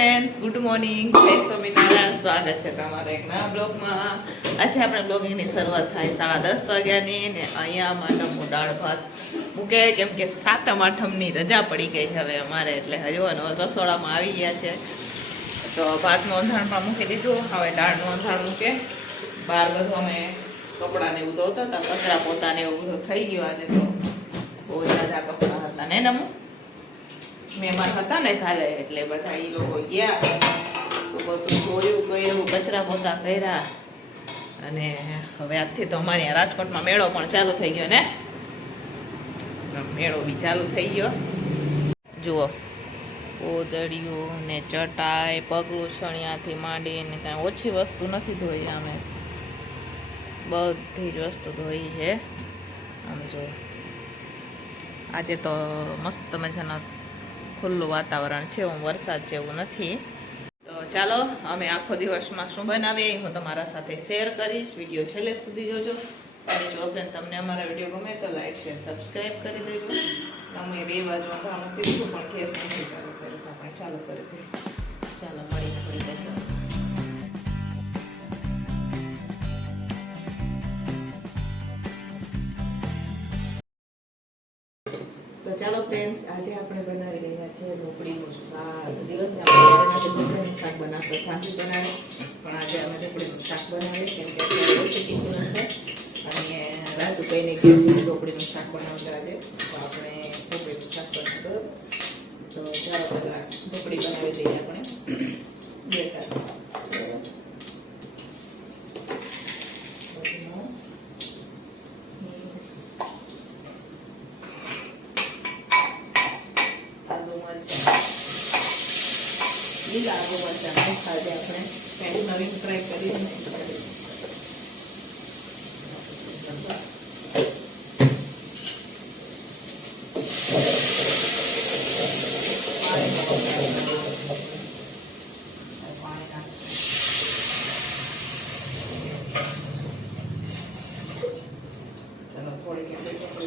Friends good morning જય સ્વામિનારાયણ. સ્વાગત છે તમારા એક નવા બ્લોગમાં. આજે આપણે બ્લોગિંગની શરૂઆત થાય સાડા દસ વાગ્યાની ને અહીંયા માટમનું દાળ ભાત મૂકે. કેમ કે સાતમ આઠમની રજા પડી ગઈ હવે અમારે, એટલે હજુ રસોડામાં આવી ગયા છે. તો ભાતનું અંધાણ પણ મૂકી દીધું. હવે દાળનું અંધાણ મૂકે. બહાર બધું અમે કપડાને એવું ધોતા હતા. કચરા પોતાને એવું થઈ ગયું આજે તો. બહુ ઝાઝા કપડાં હતા ને નમું? મહેમાન હતા ને કાલે, એટલે બધા એ લોકો ગયા. તો બધું જોયું કર્યું, કચરા પોતા કર્યા. અને હવે આજથી તો અમારે રાજકોટમાં મેળો પણ ચાલુ થઈ ગયો ને? મેળો બી ચાલુ થઈ ગયો. જુઓ કોદળિયું ને ચટાઈ, પગલું છણિયાથી માંડીને કાંઈ ઓછી વસ્તુ નથી ધોઈ અમે. બધી જ વસ્તુ ધોઈ છે. આમ જો આજે તો મસ્ત મજાના ખુલ્લું વાતાવરણ છે, હું વરસાદ જેવું નથી. તો ચાલો, અમે આખો દિવસમાં શું બનાવીએ, હું તમારા સાથે શેર કરીશ. વીડિયો છેલ્લે સુધી જોજો. અને જો ફ્રેન્ડ તમને અમારા વીડિયો ગમે તો લાઈક, શેર સબસ્ક્રાઈબ કરી દેજો. તમે બે બાજુ અંધારું કીધું પણ કેસ નથી ચાલુ કર્યો. ચાલુ કરી દઈએ. ચાલો મળી થોડી તો ચાલો ફ્રેન્ડ્સ આજે આપણે બનાવી રહ્યા છીએ ઢોકળીનું શાક. દિવસે આપણે ઢોકળીનું શાક બનાવતા સાસી બનાવે પણ આજે અમે ઢોકળીનું શાક બનાવીએ, કેમ કે છે. અને રાજુ કહીને કે ઢોકળીનું શાક બનાવતા આજે? તો આપણે ઢોકળીનું શાક બરોબર તો ચાલો પહેલાં ઢોકળી બનાવી દઈએ આપણે. બે તાર બરોબર બધું આદુ મરચાં લીલા આદુ મરચાં નાખ્યા આજે આપણે કંઈક નવીન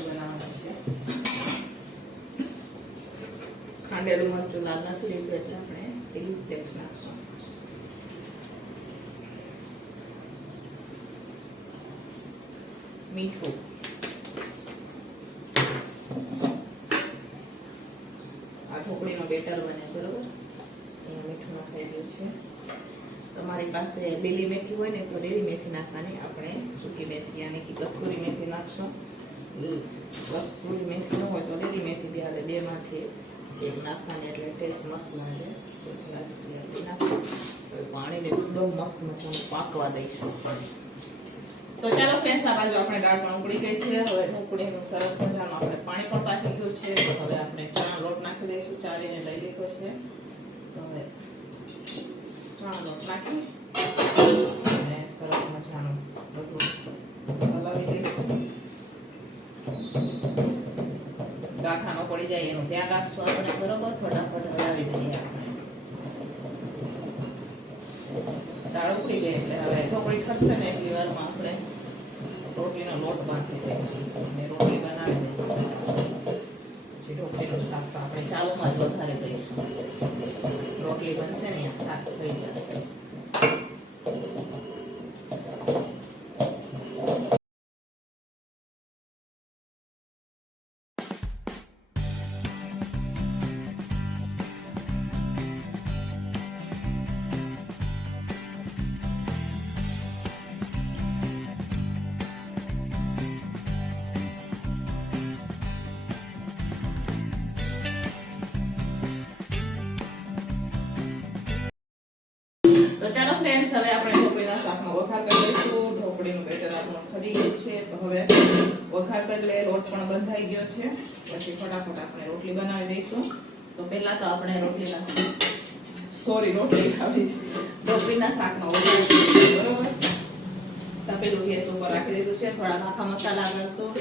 બનાવવાની છે. ખાંડેલું મરચું લાલ નથી એટલે. લીલું ટેસ્ટ નાખશું મીઠું આ બરોબર અહીંયા મીઠું નાખાઈ ગયું છે તમારી પાસે લીલી મેથી હોય ને તો લીલી મેથી નાખવાની આપણે સૂકી મેથી યાની કસ્તુરી મેથી નાખશું કસ્તુરી મેથી ન હોય તો લીલી મેથી બી હાલે બેમાંથી પાકવા દઈશું તો ચાલો ફ્રેન્ડ્સ આ બાજુ આપણે દાળ પણ ઉકળી ગઈ છે. હવે ઢોકળીનું સરસ મજાનું આપણે પાણી પણ પાકી ગયું છે. હવે આપણે ચણા લોટ નાખી દઈશું ચારીને લઈ લીધો છે. હવે ચણા લોટ નાખી અને સરસ મજાનું બધું હલાવી દઈશું ગાંઠા ન પડી રાખશું આપણે બરોબર ફટાફટ હલાવી દઈએ દાળ ઉકળી ગઈ એટલે હવે ઢોકળી ખરશે ને એટલી વારમાં આપણે રોટલીનો લોટ બાંધી દઈશું અને રોટલી બનાવી દઈએ પછી ઢોકળીનું શાક તો આપણે ચાલુમાં જ વધારે દઈશું. રોટલી બનશે ને શાક થઈ જશે. ફ્રેન્ડ્સ હવે આપણે ઢોકળીના શાકમાં વઘાર કરી ઢોકળીનું બેટર આપણું ફરી ગયું છે. હવે વઘાર કરી લે પણ બંધાઈ ગયો છે. પછી ફટાફટ આપણે રોટલી બનાવી દઈશું. તો પહેલા તો આપણે રોટલીના સોરી રોટલી ખાવી છે. ઢોકળીના શાકમાં વઘાર બરોબર? તપેલું ગેસ ઉપર રાખી દીધું છે. થોડા આખા મસાલા નાખશું.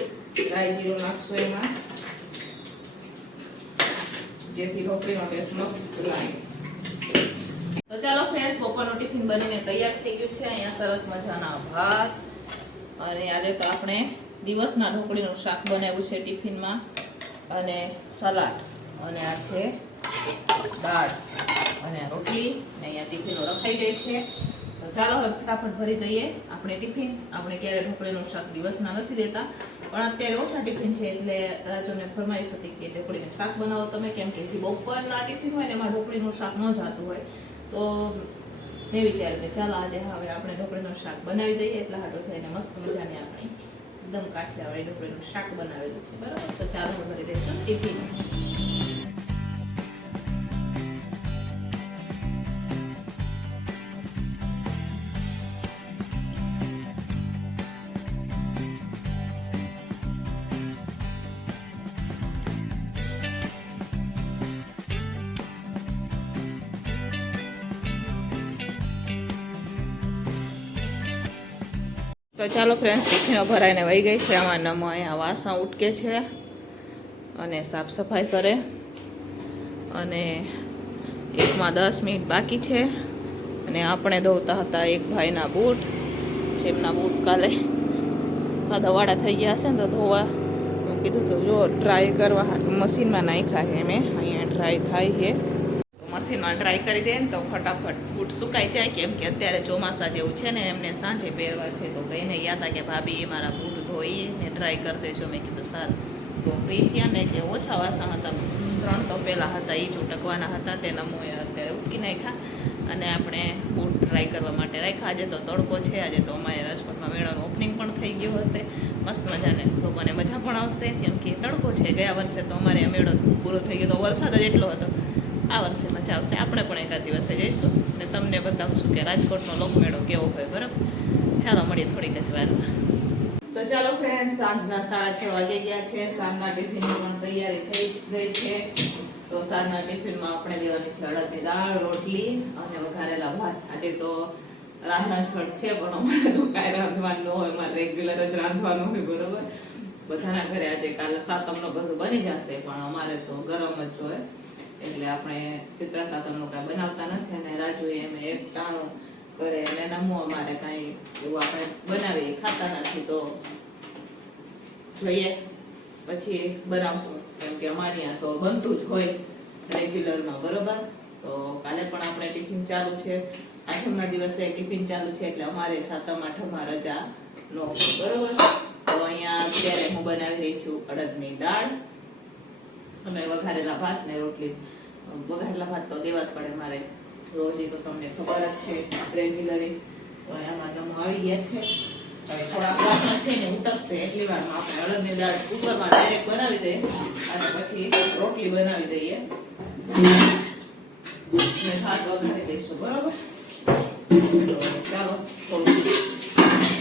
રાઈ જીરું નાખશું એમાં. જેથી ઢોકળીનો ટેસ્ટ મસ્ત લાગે. તો ચાલો ફ્રેન્ડ્સ બપોરનું ટિફિન બનીને તૈયાર થઈ ગયું છે. અહીંયા સરસ મજાના ભાત અને આજે તો આપણે દિવસના ઢોકળીનું શાક બનાવ્યું છે ટિફિનમાં. અને સલાડ. અને આ છે દાળ. અને રોટલી. ને અહીંયા ટિફિનો રખાઈ ગઈ છે. તો ચાલો હવે ફટાફટ ભરી દઈએ આપણે ટિફિન. આપણે ક્યારે ઢોકળીનું શાક દિવસના નથી દેતા, પણ અત્યારે ઓછા ટિફિન છે એટલે રાજોને ફરમાઈશ હતી કે ઢોકળીનું શાક બનાવો તમે, કેમ કે જે બપોરના ટિફિન હોય ને એમાં ઢોકળીનું શાક ન જાતું હોય. તો મેં વિચાર્યું કે ચાલો આજે હવે આપણે ઢોકળીનું શાક બનાવી દઈએ. એટલે હાડો થઈને મસ્ત મજાની આપણી એકદમ કાઠિયાવાડી ઢોકળીનું શાક બનાવેલું છે. બરાબર? તો ચાલો હવે ભરી દઈશું ટિફિન તો ચાલો ફ્રેન્ડ્સ ટિફિનો ભરાઈને વહી ગઈ છે. આમાં નમો અહીંયા વાસણ ઉટકે છે અને સાફ સફાઈ કરે. અને એકમાં દસ મિનિટ બાકી છે. અને આપણે ધોતા હતા એક ભાઈના બૂટ, જેમના બૂટ કાલે ખાધાવાળા થઈ ગયા હશે ને, તો ધોવા હું કીધું તો જો ડ્રાય કરવા, મશીનમાં નાખ્યા છે મેં અહીંયા ડ્રાય થાય છે. મશીનમાં ડ્રાય કરી દે ને તો ફટાફટ બૂટ સુકાઈ જાય. કેમ કે અત્યારે ચોમાસા જેવું છે ને, એમને સાંજે પહેરવા છે તો એને યાદ આ કે, ભાભી મારા બૂટ ધોઈ ને ડ્રાય કરી દેજો. મેં કીધું, સારું. તો ફ્રી થયા ને કે ઓછા વાસણ હતા, ત્રણ તો પહેલાં હતા એ ચૂંટકવાના હતા તેના મોએ અત્યારે ઉટકી નાખ્યા અને આપણે બૂટ ટ્રાય કરવા માટે રાખ્યા. આજે તો તડકો છે, આજે તો અમારે રાજકોટમાં મેળાનું ઓપનિંગ પણ થઈ ગયું હશે. મસ્ત મજાને, લોકોને મજા પણ આવશે, કેમ કે તડકો છે. ગયા વર્ષે તો અમારે મેળો પૂરો થઈ ગયો તો વરસાદ જ એટલો હતો. આ વર્ષે મજા આવશે. આપણે પણ એકાદ દિવસે જઈશું ને તમને બતાવશું કે રાજકોટનો લોકમેળો કેવો હોય, બરાબર? ચાલો, મળીએ થોડીક જ વારમાં. તો ચાલો ફ્રેન્ડ સાંજના સાડા છ વાગે ગયા છે. સાંજના ટિફિનની પણ તૈયારી થઈ ગઈ છે. તો સાંજના ટિફિનમાં આપણે દેવાની છે અડદની દાળ, રોટલી અને વઘારેલા ભાત. આજે તો રાંધણ છઠ છે, પણ અમારે તો કાંઈ રાંધવાનું હોય. અમારે રેગ્યુલર જ રાંધવાનું હોય, બરોબર? બધાના ઘરે આજે કાલે સાતમનો બધું બની જશે, પણ અમારે તો ગરમ જ જોઈએ એટલે આપણે શીતળા સાતમનું કાંઈ બનાવતા નથી અને રાજુએ એમ એક ટાણું કરે અને નમો અમારે કાંઈ એવું આપણે બનાવીએ, ખાતા નથી તો જોઈએ. પછી બનાવશું. કેમ કે અમારે ત્યાં તો બનતું જ હોય રેગ્યુલરમાં, બરોબર? તો કાલે પણ આપણે ટિફિન ચાલુ છે. આઠમના દિવસે ટિફિન ચાલુ છે એટલે અમારે સાતમ, આઠમમાં રજા નો બરોબર? તો અહીંયા અત્યારે હું બનાવી રહી છું અડદની દાળ અને વઘારેલા ભાત ને રોટલી. વઘારેલા ભાત તો દેવા જ પડે મારે. રોજ એ તો તમને ખબર જ છે રેગ્યુલરી તો એમાં તમે આવી ગયા છે. હવે થોડાક વાસણ છે ને ઉતરશે, એટલી વારમાં આપણે અડદની દાળ કુકરમાં ડાયરેક્ટ બનાવી દઈએ. અને પછી રોટલી બનાવી દઈએ. ને ભાત વઘારી દઈશું, બરાબર? ચાલો થોડું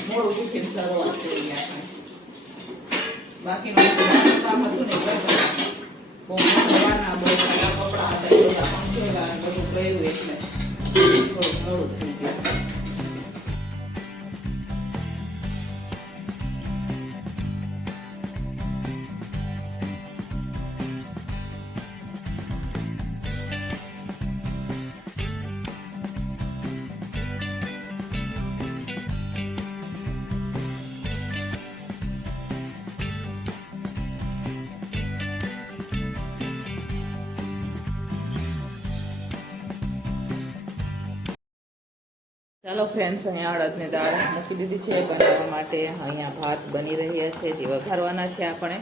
મોડું ટિફિન શરૂઆત થોડુંક મોડું થઈ ગયું ચાલો ફ્રેન્ડ્સ અહીંયા અડદની દાળ મૂકી દીધી છે બનાવવા માટે. અહીંયા ભાત બની રહ્યા છે, જે વઘારવાના છે આપણે.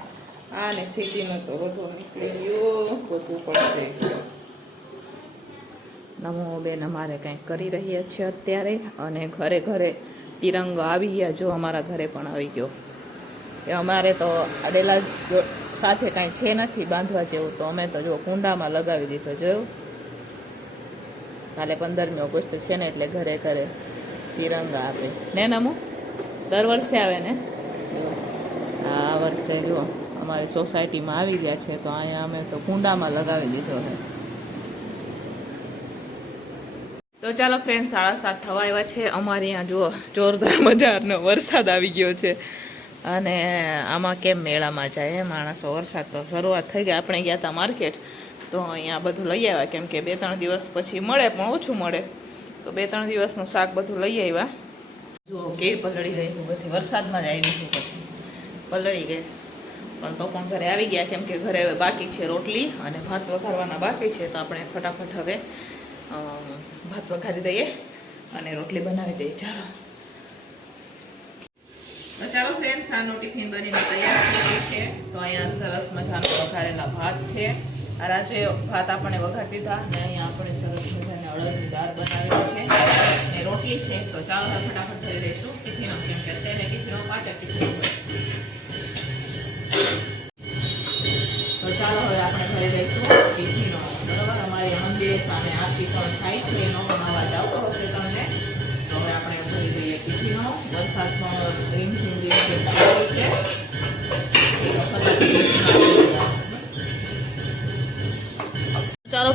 આ ને સીટીનું તો બધું નીકળી ગયો. બધું પડશે. નમો બેન, અમારે કંઈક કરી રહ્યા છે અત્યારે અને ઘરે ઘરે તિરંગો આવી ગયા. જો અમારા ઘરે પણ આવી ગયો. એ અમારે તો અડેલા જો સાથે કાંઈ છે નથી બાંધવા જેવું, તો અમે તો જો કુંડામાં લગાવી દીધો, જોયું? કાલે પંદરમી ઓગસ્ટ છે ને એટલે ઘરે ઘરે તિરંગા આપે. ને નમો? દર વર્ષે આવે ને? આ વર્ષે જો અમારી સોસાયટીમાં આવી ગયા છે તો અહીંયા અમે તો કુંડામાં લગાવી દીધો છે. તો ચાલો ફ્રેન્ડ સાડા સાત થવા આવ્યા છે. અમારે અહીંયા જુઓ, જોરદાર મજાનો વરસાદ આવી ગયો છે. અને આમાં કેમ મેળામાં જાય માણસો? વરસાદ તો શરૂઆત થઈ ગઈ. આપણે ગયા હતા માર્કેટ તો અહીંયા બધું લઈ આવ્યા. કેમ કે બે ત્રણ દિવસ પછી મળે, પણ ઓછું મળે. તો બે ત્રણ દિવસનું શાક બધું લઈ આવ્યા. જુઓ કેવી પલળી ગયું બધી. વરસાદમાં જ આવી ગયું પછી. પલળી ગઈ. પણ તો પણ ઘરે આવી ગયા. કેમ કે ઘરે હવે બાકી છે રોટલી અને ભાત વઘારવાના બાકી છે. તો આપણે ફટાફટ હવે ભાત વઘારી દઈએ અને રોટલી બનાવી દઈએ. ચાલો. તો ચાલો ફ્રેન્ડ્સ આનો ટિફિન બનીને તૈયાર છે. તો અહીંયા સરસ મજાનો વઘારેલા ભાત છે. આ રાજુએ ભાત આપણે વઘાર દીધા અને અહીંયા આપણે સરસ મજાને અડદની દાળ બનાવેલી છે. રોટલી છે, તો ચાલો ફટાફટ કરી દઈશું ટિફિનો કેમ કે ને ટિફિનો પાછા ટિફિન તો ચાલો હવે આપણે ઘરે દઈશું ટિફિનો બરાબર? અમારી મંદિરે સામે આરતી પણ થાય છે, એનો પણ અવાજ આવતો હશે તમને. તો હવે આપણે ભરી દઈએ ટિફિનો વરસાદ પણ રીમઝીમ રીમઝીમ છે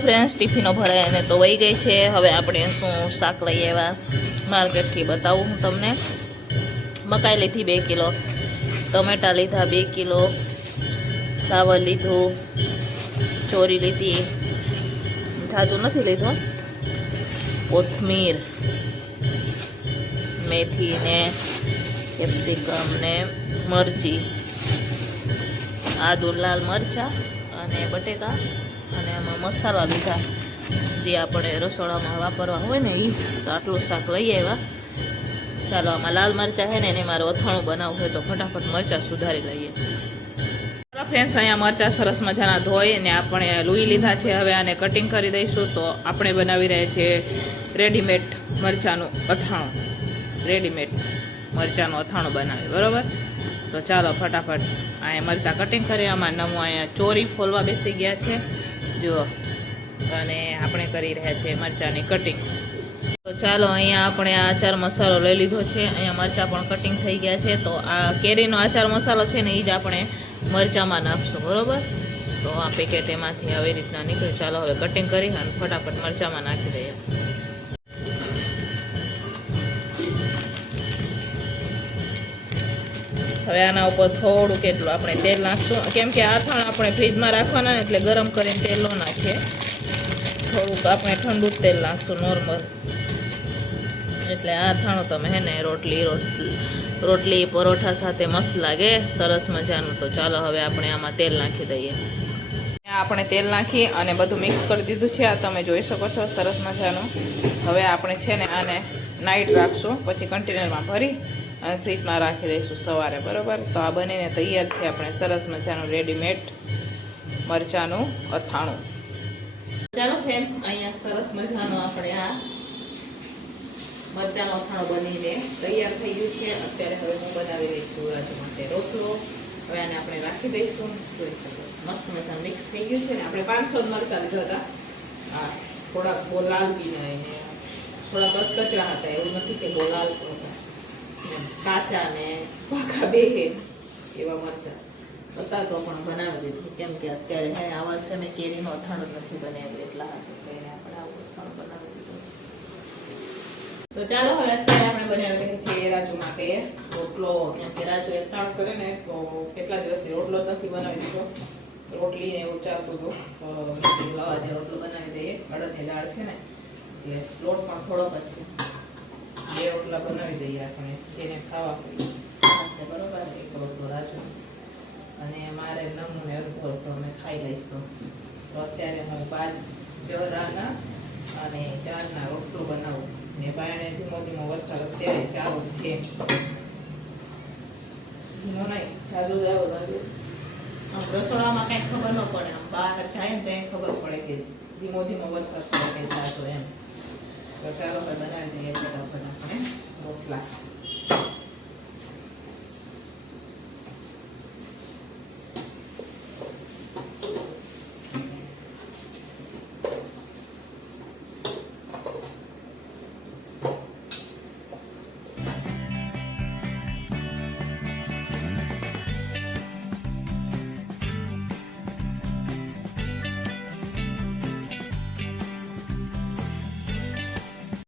ફ્રેન્ડ્સ ટિફિનો ભરાય અને તો વહી ગઈ છે. હવે આપણે શું શાક લઈ આવ્યા? માર્કેટથી બતાવું હું તમને. મકાઈ લીધી બે કિલો. ટમેટા લીધા બે કિલો. ચાવલ લીધું. ચોરી લીધી. જાજુ નથી લીધું? કોથમીર, મેથી ને કેપ્સિકમ ને મરચી. આદુ લાલ મરચાં અને બટેકા. મસાલા લીધા. જે આપણે રસોડામાં વાપરવા હોય ને એ તો આટલું શાક લઈ આવ્યા. ચાલો, આમાં લાલ મરચાં છે ને, એને મારે અથાણું બનાવવું હોય તો ફટાફટ મરચાં સુધારી લઈએ. ચાલો ફ્રેન્ડ્સ અહીંયા મરચાં સરસ મજાના ધોઈ ને આપણે લૂઈ લીધા છે. હવે આને કટિંગ કરી દઈશું તો આપણે બનાવી રહ્યા છીએ રેડીમેડ મરચાંનું અથાણું. રેડીમેડ મરચાંનું અથાણું બનાવી બરાબર? તો ચાલો, ફટાફટ અહીંયા મરચાં કટિંગ કરી આમાં નવું અહીંયા ચોરી ફોલવા બેસી ગયા છે. જુઓ. અને આપણે કરી રહ્યા છીએ મરચાંની કટિંગ તો ચાલો અહીંયા આપણે આ આચાર મસાલો લઈ લીધો છે. અહીંયા મરચાં પણ કટિંગ થઈ ગયા છે. તો આ કેરીનો આચાર મસાલો છે ને એ જ આપણે મરચાંમાં નાખશું, બરોબર? તો આ પેકેટ એમાંથી આવી રીતના નીકળ્યું. ચાલો હવે કટિંગ કરી અને ફટાફટ મરચાંમાં નાખી દઈએ. હવે આના ઉપર થોડું કેટલું આપણે તેલ નાખશું. કેમ કે આ થાણ આપણે ફ્રીજમાં રાખવાના એટલે ગરમ કરીને તેલ ન નાખીએ. થોડુંક આપણે ઠંડુ જ તેલ નાખશું, નોર્મલ. એટલે આ થાણું તમે હે ને રોટલી રોટલી પરોઠા સાથે મસ્ત લાગે. સરસ મજાનું. તો ચાલો હવે આપણે આમાં તેલ નાખી દઈએ. આપણે તેલ નાખી અને બધું મિક્સ કરી દીધું છે. આ તમે જોઈ શકો છો, સરસ મજાનું. હવે આપણે છે ને આને નાઇટ રાખશું. પછી કન્ટેનરમાં ભરી અને ફ્રીજમાં રાખી દઈશું સવારે, બરાબર? તો આ બનીને તૈયાર છે આપણે સરસ મજાનું રેડીમેડ મરચાંનું અથાણું. ચાલો ફ્રેન્ડ્સ અહીંયા સરસ મજાનું આપણે આ મરચાંનું અથાણું બનીને તૈયાર થઈ ગયું છે. અત્યારે હવે હું બનાવી રહી છું રાજુ માટે રોટલો. હવે આને આપણે રાખી દઈશું. જોઈ શકો મસ્ત મજાનું મિક્સ થઈ ગયું છે. ને આપણે પાંચસો મરચાં લીધા હતા. થોડાક બોલાલ લાલ બી નહીં થોડા કચરા હતા. એવું નથી કે બહુ લાલ પણ હતા કાચા ને પાકા બે એવા મરચા. હતા પણ બનાવી દીધું. કેમ કે અત્યારે હે, આ વર્ષે મેં કેરીનો અથાણો નથી બનાવ્યો એટલા તો ચાલો હવે અત્યારે આપણે બનાવી છીએ રાજુ માટે રોટલો. કેમ કે રાજુ અથાણું કરે ને, તો કેટલા દિવસથી રોટલો નથી બનાવી દીધો. રોટલી ને એવું ચાલતું હતું. તો જે કીધું રોટલો બનાવી દઈએ. અડદની દાળ છે ને, એટલે લોટ પણ થોડોક જ છે. બે ઓટલા બનાવી દઈએ આપણે, જેને ખાવા હોય. બરોબર? એક રોટલો રાજો. અને મારે નમૂને અડધો તો અમે ખાઈ લઈશું. તો અત્યારે હું પાંચ જરાના અને ચારના રોટલો બનાવું. ને બાયણે ધીમો ધીમો વરસાદ અત્યારે ચાલુ છે. ધીમો નહીં, ચાલુ જ આવ્યો આમ રસોડામાં કાંઈ ખબર ન પડે. આમ બહાર જાય ને ત્યાં ખબર પડે કે ધીમો ધીમો વરસાદ પડે કે જાતો એમ. તો ચાલો હવે બનાવી દઈએ ફટાફટ આપણે રોટલા.